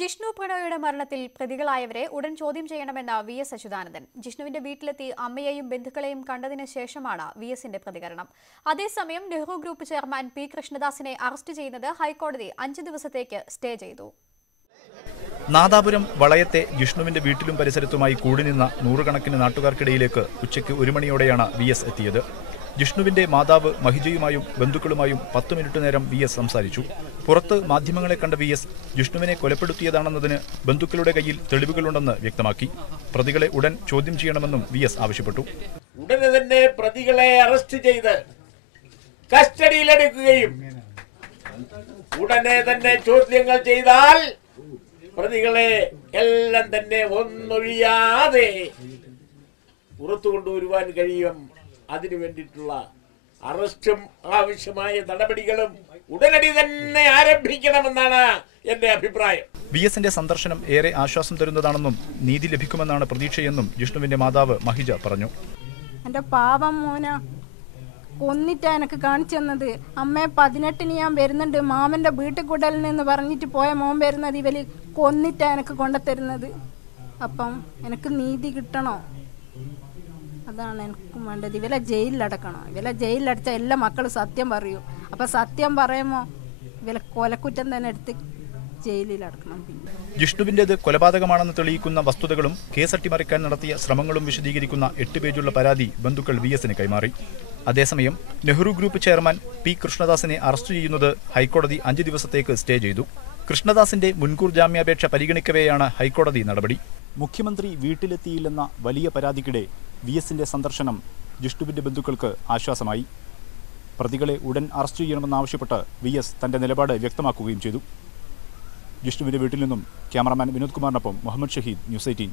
ജിഷ്ണു പ്രണോയുടെ മരണത്തിൽ പ്രതികളായവരെ ഉടൻ ചോദ്യം ചെയ്യണമെന്ന VS അച്യുതാനന്ദൻ. ജിഷ്ണുവിന്റെ വീട്ടിലെത്തി അമ്മയെയും ബന്ധുക്കളെയും കണ്ടതിന് ശേഷമാണ് VSന്റെ പ്രതികരണം. അതേസമയം നെഹ്റു ഗ്രൂപ്പ് ചെയർമാൻ P. കൃഷ്ണദാസിനെ അറസ്റ്റ് ചെയ്യുന്നത് ഹൈക്കോടതി 5 ദിവസത്തേക്ക് സ്റ്റേ ചെയ്തു. നാദാപുരം വളയത്തെ ജിഷ്ണുവിന്റെ വീട്ടിലും പരിസരത്തുമായി കൂടിനിന്ന നൂറുകണക്കിന് നാട്ടുകാർക്കിടയിലേക്ക് ഉച്ചയ്ക്ക് 1 മണിയോടെയാണ് VS എത്തിയത്. ജിഷ്ണുവിന്റെ മാതാവ് മഹിജയുമായും ബന്ധുക്കളുമായും 10 മിനിറ്റ് നേരം VS സംസാരിച്ചു. പുറത്ത് മാധ്യമങ്ങളെ കണ്ട VS ജിഷ്ണുവിനെ കൊലപ്പെടുത്തിയതാണെന്നതിന് ബന്ധുക്കളുടെ കയ്യിൽ തെളിവുകളുണ്ടെന്ന് വ്യക്തമാക്കി. പ്രതികളെ ഉടൻ ചോദ്യം ചെയ്യണമെന്നും VS ആവശ്യപ്പെട്ടു. ഉടനെ തന്നെ പ്രതികളെ അറസ്റ്റ് ചെയ്ത് കസ്റ്റഡിയിലെടുക്കുകയും ഉടനെ തന്നെ ചോദ്യങ്ങൾ ചെയ്താൽ പ്രതികളെ എല്ലാം തന്നെ ഒന്നൊഴിയാതെ പുറത്തു കൊണ്ടുവരുവാൻ കഴിയും. അതിനു വേണ്ടിയിട്ടുള്ള അറസ്റ്റും ആവശ്യമായ നടപടികളും ഉടനടി തന്നെ ആരംഭിക്കണമെന്നാണ് എന്റെ അഭിപ്രായം. VSന്റെ സന്ദർശനം ഏറെ ആശ്വാസം തരുന്നതാണെന്നും നീതി ലഭിക്കുമെന്നാണ് പ്രതീക്ഷയെന്നും ജിഷ്ണുവിന്റെ മാതാവ് മഹിജ പറഞ്ഞു. എന്റെ പാവം മോന കൊന്നിട്ടാ എനിക്ക് കാണിച്ചു തന്നത്. അമ്മയെ 18-ന് ഞാൻ വരുന്നുണ്ട്, മാമന്റെ വീട്ടിൽ കൂടലിൽ നിന്ന് പറഞ്ഞിട്ട് പോയ മോൻ വരുന്നത് ഇവര് കൊന്നിട്ടാ എനിക്ക് കൊണ്ടുതരുന്നത്. അപ്പം എനിക്ക് നീതി കിട്ടണോ? അതാണ് എനിക്കും വേണ്ടത്. ഇവരെ ജയിലിലടക്കണം. ഇവരെ ജയിലിലടച്ചാൽ എല്ലാ മക്കളും സത്യം പറയൂ. അപ്പം സത്യം പറയുമ്പോൾ ഇവരെ കൊലക്കുറ്റം തന്നെ എടുത്ത് ജയിലിലടക്കണം. ജിഷ്ണുവിന്റേത് കൊലപാതകമാണെന്ന് തെളിയിക്കുന്ന വസ്തുതകളും കേസ് അട്ടിമറിക്കാൻ നടത്തിയ ശ്രമങ്ങളും വിശദീകരിക്കുന്ന 8 പേജുള്ള പരാതി ബന്ധുക്കൾ VSന് കൈമാറി. അതേസമയം നെഹ്റു ഗ്രൂപ്പ് ചെയർമാൻ P. കൃഷ്ണദാസിനെ അറസ്റ്റ് ചെയ്യുന്നത് ഹൈക്കോടതി 5 ദിവസത്തേക്ക് സ്റ്റേ ചെയ്തു. കൃഷ്ണദാസിന്റെ മുൻകൂർ ജാമ്യാപേക്ഷ പരിഗണിക്കവെയാണ് ഹൈക്കോടതി നടപടി. മുഖ്യമന്ത്രി വീട്ടിലെത്തിയില്ലെന്ന വലിയ പരാതിക്കിടെ VSന്റെ സന്ദർശനം ജിഷ്ണുവിന്റെ ബന്ധുക്കൾക്ക് ആശ്വാസമായി. പ്രതികളെ ഉടൻ അറസ്റ്റ് ചെയ്യണമെന്നാവശ്യപ്പെട്ട് VS തന്റെ നിലപാട് വ്യക്തമാക്കുകയും ചെയ്തു. ജിഷ്ണുവിന്റെ വീട്ടിൽ നിന്നും ക്യാമറാമാൻ വിനോദ് കുമാറിനൊപ്പം മുഹമ്മദ് ഷഹീദ്, News 18.